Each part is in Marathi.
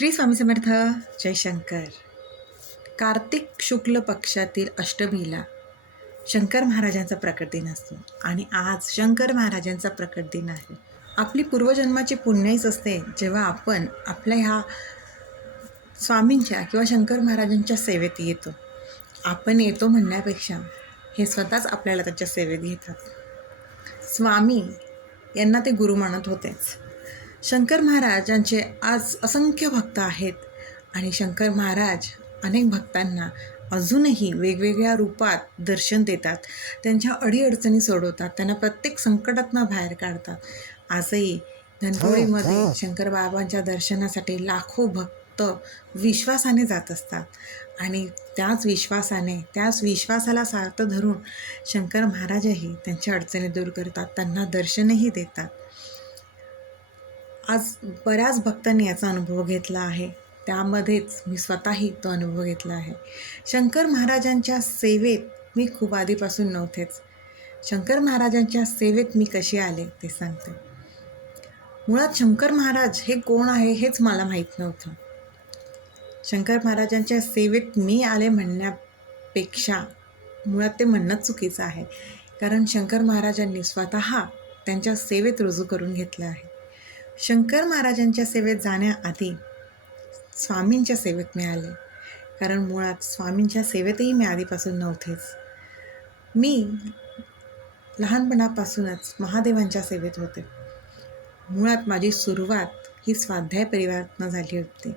श्री स्वामी समर्थ जयशंकर कार्तिक शुक्ल पक्षातील अष्टमीला शंकर महाराजांचा प्रकट दिन असतो आणि आज शंकर महाराजांचा प्रकट दिन आहे. आपली पूर्वजन्माची पुण्याईच असते जेव्हा आपण आपल्या ह्या स्वामींच्या किंवा शंकर महाराजांच्या सेवेत येतो. आपण येतो म्हणण्यापेक्षा हे स्वतःच आपल्याला त्यांच्या सेवेत घेतात. स्वामी यांना ते गुरु मानत होतेच. शंकर महाराजांचे आज असंख्य भक्त आहेत. आणि शंकर महाराज अनेक भक्तांना अजूनही वेगवेगळ्या रूपात दर्शन देतात. त्यांच्या अडीअडचणी सोडवतात. त्यांना प्रत्येक संकटातनं बाहेर काढतात. आजही धनकोळीमध्ये शंकर बाबांच्या दर्शनासाठी लाखो भक्त विश्वासाने जात असतात. आणि त्याच विश्वासाने त्याच विश्वासाला सार्थ धरून शंकर महाराजही त्यांच्या अडचणी दूर करतात. त्यांना दर्शनही देतात. आज बऱ्याच भक्तांनी याचा अनुभव घेतला आहे. त्यामध्येच मी स्वतःही तो अनुभव घेतला आहे. शंकर महाराजांच्या सेवेत मी खूप आधीपासून नव्हतेच. शंकर महाराजांच्या सेवेत मी कसे आले ते सांगते. मुळात शंकर महाराज हे कोण आहे हेच मला माहीत नव्हतं. शंकर महाराजांच्या सेवेत मी आले म्हणण्यापेक्षा मुळात ते म्हणणंच चुकीचं आहे. कारण शंकर महाराजांनी स्वतः त्यांच्या सेवेत रुजू करून घेतलं आहे. शंकर महाराजांच्या सेवेत जाण्याआधी स्वामींच्या सेवेत मिळाले. कारण मुळात स्वामींच्या सेवेतही मी आधीपासून नव्हतेच. मी लहानपणापासूनच महादेवांच्या सेवेत होते. मुळात माझी सुरुवात ही स्वाध्याय परिवारातनं झाली होती.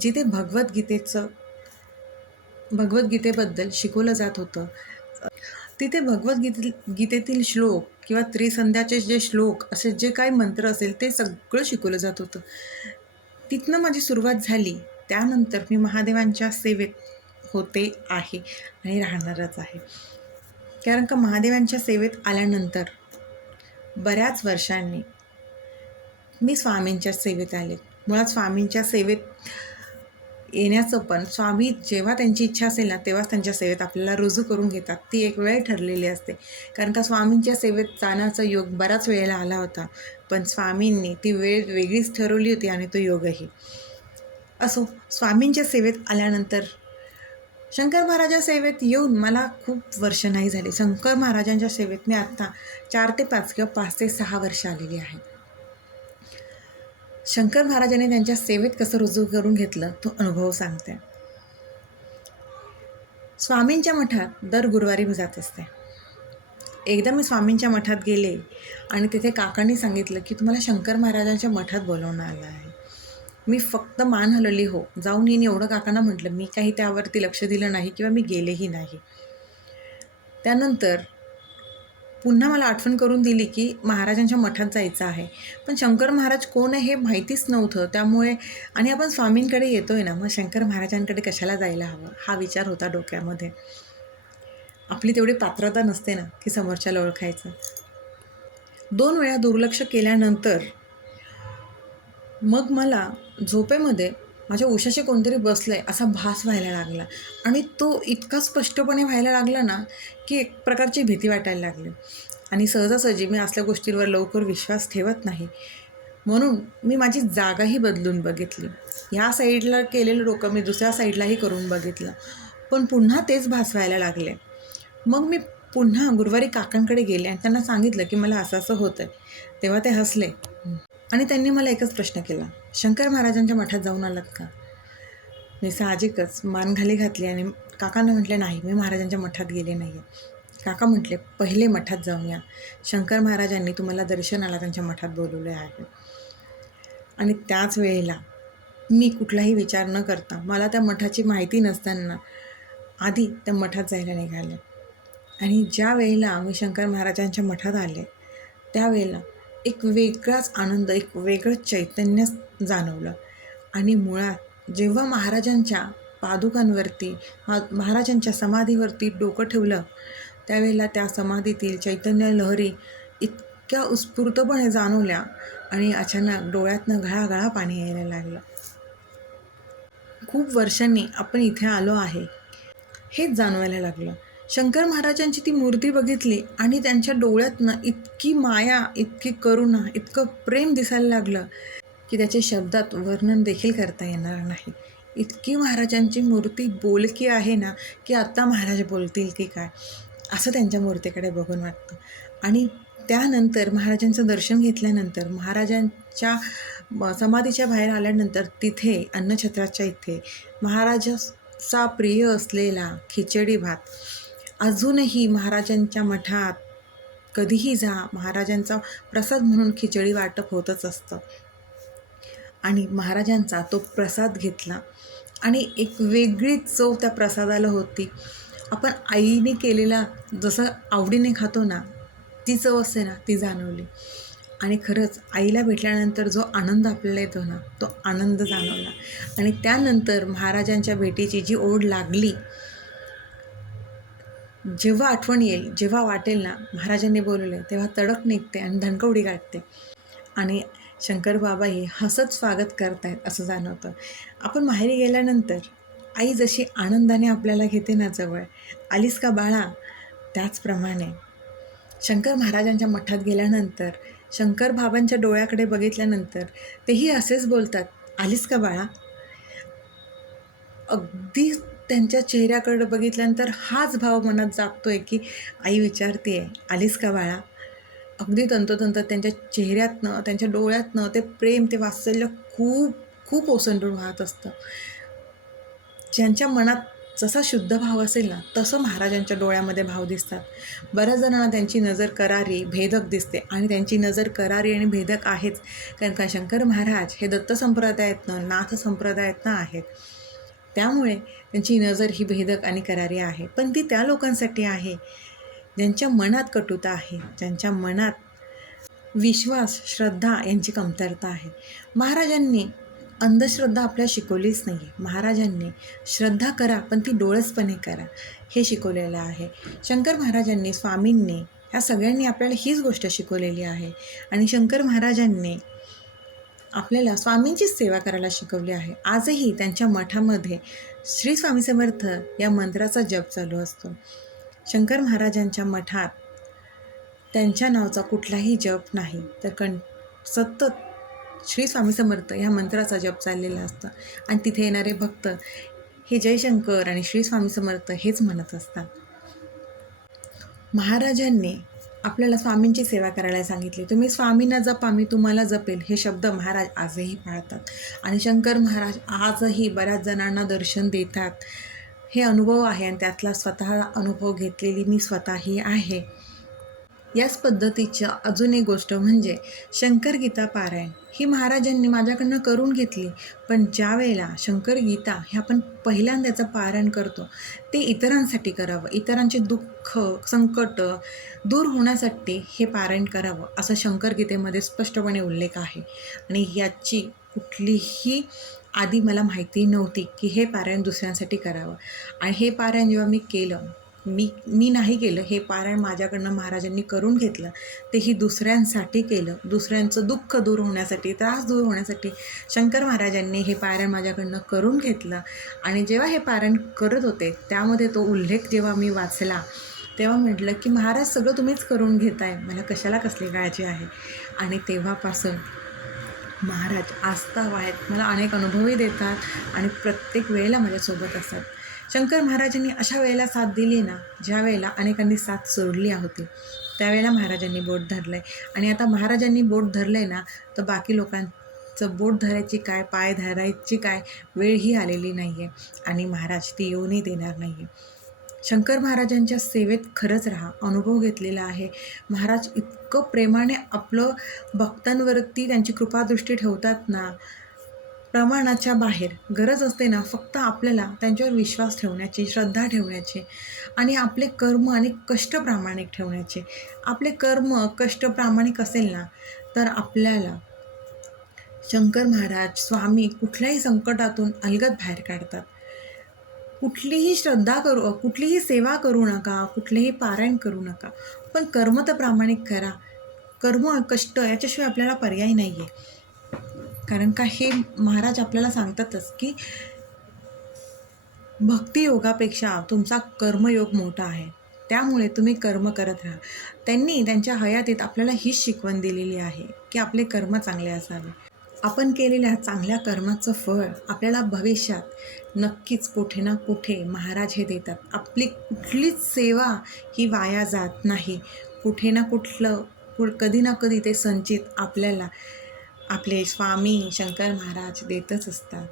जिथे भगवद्गीतेचं भगवद्गीतेबद्दल शिकवलं जात होतं तिथे भगवद्गीते गीतेतील श्लोक किंवा त्रिसंध्याचे जे श्लोक असे जे काही मंत्र असेल ते सगळं शिकवलं जात होतं. तिथनं माझी सुरुवात झाली. त्यानंतर मी महादेवांच्या सेवेत होते आहे आणि राहणारच आहे. कारण का महादेवांच्या सेवेत आल्यानंतर बऱ्याच वर्षांनी मी स्वामींच्या सेवेत आले. मुळात स्वामींच्या सेवेत येण्याचं पण स्वामी जेव्हा त्यांची इच्छा असेल ना तेव्हाच त्यांच्या सेवेत आपल्याला रुजू करून घेतात. ती एक वेळ ठरलेली असते. कारण का स्वामींच्या सेवेत जाण्याचा योग बराच वेळेला आला होता. पण स्वामींनी ती वेळ वेगळीच ठरवली होती आणि तो योगही. असो स्वामींच्या सेवेत आल्यानंतर शंकर महाराजा सेवेत येऊन मला खूप वर्ष नाही झाले. शंकर महाराजांच्या सेवेत मी आत्ता चार ते पाच किंवा पाच ते सहा वर्ष आलेली आहेत शंकर महाराजांनी त्यांच्या सेवेत कसं रुजू करून घेतलं तो अनुभव सांगते. स्वामींच्या मठात दर गुरुवारी मी जात असते. एकदा मी स्वामींच्या मठात गेले आणि तिथे काकांनी सांगितलं की तुम्हाला शंकर महाराजांच्या मठात बोलवणं आलं आहे मी फक्त मान हलवली हो. जाऊन येईन. एवढं काकांना म्हटलं. मी काही त्यावरती लक्ष दिलं नाही किंवा मी गेलेही नाही. त्यानंतर पुन्हा मला आठवण करून दिली की महाराजांच्या मठात जायचं आहे. पण शंकर महाराज कोण आहे हे माहितीच नव्हतं. त्यामुळे आणि आपण स्वामींकडे येतोय ना मग शंकर महाराजांकडे कशाला जायला हवं? हा विचार होता डोक्यामध्ये. आपली तेवढी पात्रता नसते ना की समोरच्याला ओळखायचं. दोन वेळा दुर्लक्ष केल्यानंतर मग मला झोपेमध्ये माझ्या उशाशी कोणतरी बसलं आहे असा भास व्हायला लागला. आणि तो इतका स्पष्टपणे व्हायला लागला ना की एक प्रकारची भीती वाटायला लागली. आणि सहजासहजी मी असल्या गोष्टींवर लवकर विश्वास ठेवत नाही. म्हणून मी माझी जागाही बदलून बघितली. ह्या साईडला केलेलं डोकं मी दुसऱ्या साईडलाही करून बघितलं. पण पुन्हा तेच भास व्हायला लागले. मग मी पुन्हा गुरुवारी काकांकडे गेले आणि त्यांना सांगितलं की मला असं असं होतं आहे तेव्हा ते हसले. आणि त्यांनी मला एकच प्रश्न केला शंकर महाराजांच्या मठात जाऊन आलात का? मी साहजिकच मान घाली घातली आणि काकांना म्हटले नाही मी महाराजांच्या मठात गेले नाही आहे काका म्हटले पहिले मठात जाऊन या शंकर महाराजांनी तुम्हाला दर्शनाला त्यांच्या मठात बोलवले आहे. आणि त्याच वेळेला मी कुठलाही विचार न करता मला त्या मठाची माहिती नसताना आधी त्या मठात जायला निघाले. आणि ज्या वेळेला मी शंकर महाराजांच्या मठात आले त्यावेळेला एक वेगळाच आनंद एक वेगळं चैतन्य जाणवलं. आणि मुळात जेव्हा महाराजांच्या पादुकांवरती महाराजांच्या समाधीवरती डोकं ठेवलं त्यावेळेला त्या समाधीतील चैतन्य लहरी इतक्या उत्स्फूर्तपणे जाणवल्या आणि अचानक डोळ्यातनं घळाघळा पाणी यायला लागलं. खूप वर्षांनी आपण इथे आलो आहे हेच जाणवायला लागलं. शंकर महाराजांची ती मूर्ती बघितली आणि त्यांच्या डोळ्यातनं इतकी माया इतकी करुणा इतकं प्रेम दिसायला लागलं की त्याचे शब्दात वर्णन देखील करता येणार नाही. इतकी महाराजांची मूर्ती बोलकी आहे ना की आत्ता महाराज बोलतील की काय? असं त्यांच्या मूर्तीकडे बघून वाटतं. आणि त्यानंतर महाराजांचं दर्शन घेतल्यानंतर महाराजांच्या समाधीच्या बाहेर आल्यानंतर तिथे अन्नछत्राच्या इथे महाराजाचा प्रिय असलेला खिचडी भात अजूनही महाराजांच्या मठात कधीही जा महाराजांचा प्रसाद म्हणून खिचडी वाटप होतच असतं. आणि महाराजांचा तो प्रसाद घेतला. आणि एक वेगळीच चव त्या प्रसादाला होती. आपण आईने केलेला जसं आवडीने खातो ना ती चव असते ना ती जाणवली. आणि खरंच आईला भेटल्यानंतर जो आनंद आपल्याला येतो ना तो आनंद जाणवला. आणि त्यानंतर महाराजांच्या भेटीची जी ओढ लागली जेव्हा आठवण येईल जेव्हा वाटेल ना महाराजांनी बोलवले तेव्हा तडक निघते आणि धनकवडी गाठते. आणि शंकर बाबाही हसत स्वागत करतायत असं जाणवतं. आपण माहेरी गेल्यानंतर आई जशी आनंदाने आपल्याला घेते ना जवळ आलीस का बाळा? त्याचप्रमाणे. शंकर महाराजांच्या मठात गेल्यानंतर शंकर बाबांच्या डोळ्याकडे बघितल्यानंतर तेही असेच बोलतात आलीस का बाळा? अगदी त्यांच्या चेहऱ्याकडं बघितल्यानंतर हाच भाव मनात जागतो आहे की आई विचारते आलीस का बाळा? अगदी तंतोतंत त्यांच्या चेहऱ्यातनं त्यांच्या डोळ्यातनं ते प्रेम ते वात्सल्य खूप खूप ओसंडून वाहत असतं. ज्यांच्या मनात जसा शुद्ध भाव असेल ना तसं महाराजांच्या डोळ्यामध्ये भाव दिसतात. बऱ्याच जणांना त्यांची नजर करारी भेदक दिसते आणि त्यांची नजर करारी आणि भेदक आहेच. कारण का शंकर महाराज हे दत्त संप्रदायातनं नाथ संप्रदायातनं आहेत. त्यामुळे त्यांची नजर ही भेदक आणि करारी आहे. पण ती त्या लोकांसाठी आहे ज्यांच्या मनात कटुता आहे ज्यांच्या मनात विश्वास श्रद्धा यांची कमतरता आहे. महाराजांनी अंधश्रद्धा आपल्या शिकवलीच नाही आहे महाराजांनी श्रद्धा करा पण ती डोळसपणे करा. हे शिकवलेलं आहे. शंकर महाराजांनी स्वामींनी ह्या सगळ्यांनी आपल्याला हीच गोष्ट शिकवलेली आहे. आणि शंकर महाराजांनी आपल्याला स्वामींचीच सेवा करायला शिकवली आहे. आजही त्यांच्या मठामध्ये श्री स्वामी समर्थ या मंत्राचा जप चालू असतो. शंकर महाराजांच्या मठात त्यांच्या नावाचा कुठलाही जप नाही. तर कण सतत श्री स्वामी समर्थ ह्या मंत्राचा जप चाललेला असतं. आणि तिथे येणारे भक्त हे जयशंकर आणि श्री स्वामी समर्थ हेच म्हणत असतात. महाराजांनी आपल्याला स्वामींची सेवा करायला सांगितली. तुम्ही स्वामींना जपा मी तुम्हाला जपेल. हे शब्द महाराज आजही पाळतात. आणि शंकर महाराज आजही बऱ्याच जणांना दर्शन देतात. हे अनुभव आहे आणि त्यातला स्वतः अनुभव घेतलेली मी स्वतःही आहे. याच पद्धतीच्या अजून एक गोष्ट म्हणजे शंकर गीता पारायण. ही महाराजांनी माझ्याकडनं करून घेतली पण ज्या वेळेला शंकर गीता हे आपण पहिल्यांदाचं पारायण करतो ते इतरांसाठी करावं इतरांचे दुःख संकट दूर होण्यासाठी हे पारायण करावं असं शंकर गीतेमध्ये स्पष्टपणे उल्लेख आहे. आणि याची कुठलीही आधी मला माहिती नव्हती की हे पारायण दुसऱ्यांसाठी करावं. आणि हे पारायण जेव्हा मी केलं मी मी नाही केलं हे पारायण माझ्याकडनं महाराजांनी करून घेतलं तेही दुसऱ्यांसाठी केलं. दुसऱ्यांचं दुःख दूर होण्यासाठी त्रास दूर होण्यासाठी शंकर महाराजांनी हे पारायण माझ्याकडनं करून घेतलं. आणि जेव्हा हे पारायण करत होते त्यामध्ये तो उल्लेख जेव्हा मी वाचला तेव्हा म्हटलं की महाराज सगळं तुम्हीच करून घेताय. मला कशाला कसली काळजी आहे? आणि तेव्हापासून महाराज आस्था आहेत मला अनेक अनुभवही देतात आणि प्रत्येक वेळेला माझ्यासोबत असतात. शंकर महाराजांनी अशा वेळेला साथ दिली ना ज्या वेळेला अनेकांनी साथ सोडली होती त्यावेळेला महाराजांनी बोट धरलं आहे आणि आता महाराजांनी बोट धरलं आहे ना तर बाकी लोकांचं बोट धरायची काय पाय धरायची काय वेळ ही आलेली नाही आहे आणि महाराज ती येऊनही देणार नाही आहे शंकर महाराजांच्या सेवेत खरंच राहा अनुभव घेतलेला आहे. महाराज इतकं प्रेमाने आपलं भक्तांवरती त्यांची कृपादृष्टी ठेवतात ना प्रमाणाच्या बाहेर गरज असते ना फक्त आपल्याला त्यांच्यावर विश्वास ठेवण्याची श्रद्धा ठेवण्याची आणि आपले कर्म आणि कष्ट प्रामाणिक ठेवण्याचे. आपले कर्म कष्ट प्रामाणिक असेल ना तर आपल्याला शंकर महाराज स्वामी कुठल्याही संकटातून अलगद बाहेर काढतात. कुठलीही श्रद्धा करू कुठलीही सेवा करू नका कुठलेही पारायण करू नका. पण कर्म तर प्रामाणिक करा. कर्म कष्ट याच्याशिवाय आपल्याला पर्याय नाही आहे कारण का हे महाराज आपल्याला सांगतातच की भक्तियोगापेक्षा तुमचा कर्मयोग मोठा आहे. त्यामुळे तुम्ही कर्म करत राहा. त्यांनी त्यांच्या हयातीत आपल्याला हीच शिकवण दिलेली आहे की आपले कर्म चांगले असावे. आपण केलेल्या चांगल्या कर्माचं फळ आपल्याला भविष्यात नक्कीच कुठे ना कुठे महाराज हे देतात. आपली कुठलीच सेवा ही वाया जात नाही. कुठे ना कुठलं कु कधी ना कधी ते संचित आपल्याला आपले स्वामी शंकर महाराज देतच असतात.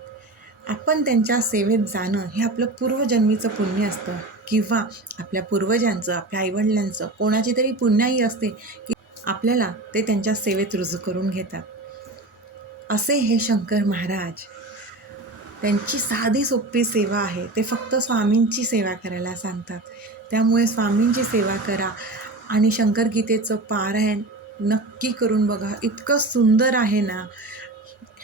आपण त्यांच्या सेवेत जाणं हे आपलं पूर्वजन्मीचं पुण्य असतं. किंवा आपल्या पूर्वजांचं आपल्या आईवडिलांचं कोणाची तरी पुण्याही असते की आपल्याला ते त्यांच्या सेवेत रुजू करून घेतात. असे हे शंकर महाराज. त्यांची साधी सोपी सेवा आहे. ते फक्त स्वामींची सेवा करायला सांगतात. त्यामुळे स्वामींची सेवा करा आणि शंकर गीतेचं पारायण नक्की करून बघा. इतकं सुंदर आहे ना.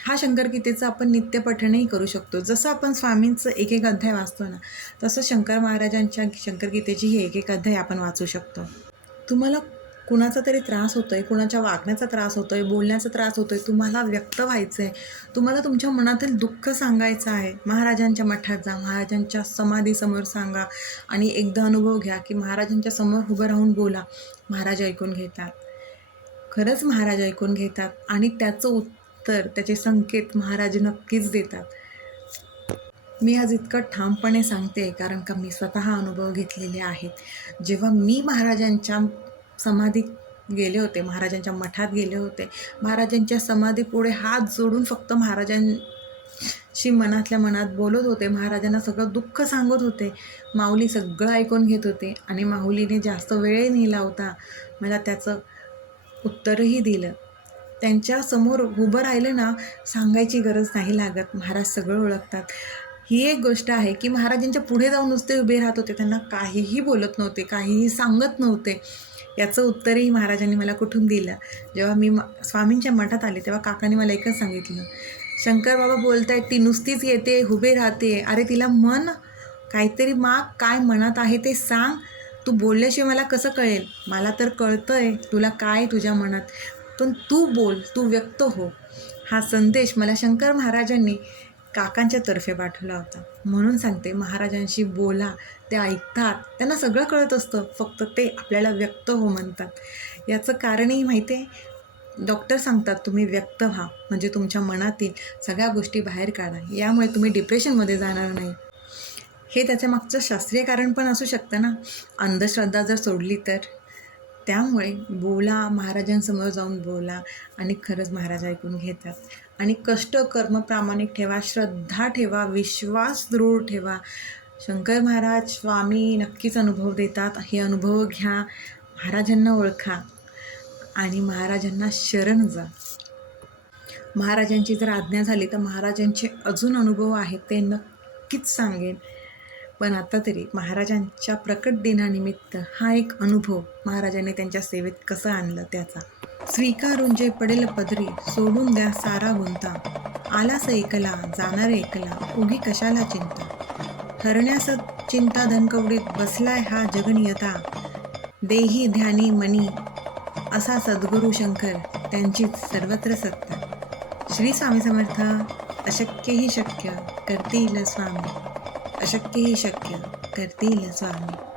हा शंकर गीतेचं आपण नित्यपठणही करू शकतो. जसं आपण स्वामींचं एक एक अध्याय वाचतो ना तसं शंकर महाराजांच्या शंकर गीतेची ही एक एक अध्याय आपण वाचू शकतो. तुम्हाला कुणाचा तरी त्रास होतो आहे कुणाच्या वागण्याचा त्रास होतो आहे बोलण्याचा त्रास होतो आहे तुम्हाला व्यक्त व्हायचं आहे तुम्हाला तुमच्या मनातील दुःख सांगायचं आहे महाराजांच्या मठात जा महाराजांच्या समाधीसमोर सांगा आणि एकदा अनुभव घ्या की महाराजांच्या समोर उभं राहून बोला. महाराज ऐकून घेतात. खरंच महाराज ऐकून घेतात आणि त्याचं उत्तर त्याचे संकेत महाराज नक्कीच देतात. मी आज इतकं ठामपणे सांगते कारण का मी स्वतः अनुभव घेतलेले आहेत. जेव्हा मी महाराजांच्या समाधीत गेले होते महाराजांच्या मठात गेले होते महाराजांच्या समाधीपुढे हात जोडून फक्त महाराजांशी मनातल्या मनात बोलत होते. महाराजांना सगळं दुःख सांगत होते. माऊली सगळं ऐकून घेत होते आणि माऊलीने जास्त वेळ नाही लावता मला त्याचं उत्तरही दिलं. त्यांच्यासमोर उभं राहिलं ना सांगायची गरज नाही लागत. महाराज सगळं ओळखतात. ही एक गोष्ट आहे की महाराजांच्या पुढे जाऊन नुसते उभे राहत होते. त्यांना काहीही बोलत नव्हते काहीही सांगत नव्हते. याचं उत्तरही महाराजांनी मला कुठून दिलं? जेव्हा मी स्वामींच्या मठात आले तेव्हा काकाने मला एकच सांगितलं. शंकर बाबा बोलतायत ती नुसतीच येते उभे राहते. अरे तिला मन काहीतरी माग काय मनात आहे ते सांग. तू बोलल्याशिवाय मला कसं कळेल? मला तर कळतं आहे तुला काय तुझ्या मनात. पण तू बोल तू व्यक्त हो. हा संदेश मला शंकर महाराजांनी काकांच्या तर्फे पाठवला होता. म्हणून सांगते महाराजांशी बोला ते ऐकतात. त्यांना सगळं कळत असतं. फक्त ते आपल्याला व्यक्त हो म्हणतात. याचं कारणही माहिती आहे? डॉक्टर सांगतात तुम्ही व्यक्त व्हा. म्हणजे तुमच्या मनातील सगळ्या गोष्टी बाहेर काढा. यामुळे तुम्ही डिप्रेशनमध्ये जाणार नाही. हे त्याच्या मागचं शास्त्रीय कारण पण असू शकतं ना. अंधश्रद्धा जर सोडली तर. त्यामुळे बोला महाराजांसमोर जाऊन बोला आणि खरंच महाराज ऐकून घेतात. आणि कष्ट कर्म प्रामाणिक ठेवा श्रद्धा ठेवा विश्वास दृढ ठेवा. शंकर महाराज स्वामी नक्कीच अनुभव देतात. हे अनुभव घ्या. महाराजांना ओळखा आणि महाराजांना शरण जा. महाराजांची जर आज्ञा झाली तर महाराजांचे अजून अनुभव आहेत ते नक्कीच सांगेन. पण आता तरी महाराजांच्या प्रकट दिनानिमित्त हा एक अनुभव महाराजांनी त्यांच्या सेवेत कसं आणलं त्याचा. स्वीकारून जे पडेल पदरी सोडून द्या सारा गुंता. आलास एकला जाणार एकला उगी कशाला चिंता? हरण्यास चिंता धनकवडीत बसलाय हा जगनियता. देही ध्यानी मनी असा सद्गुरू शंकर त्यांचीच सर्वत्र सत्ता. श्री स्वामी समर्थ अशक्यही शक्य करतील स्वामी. अशक्यही शक्य. करतील स्वामी.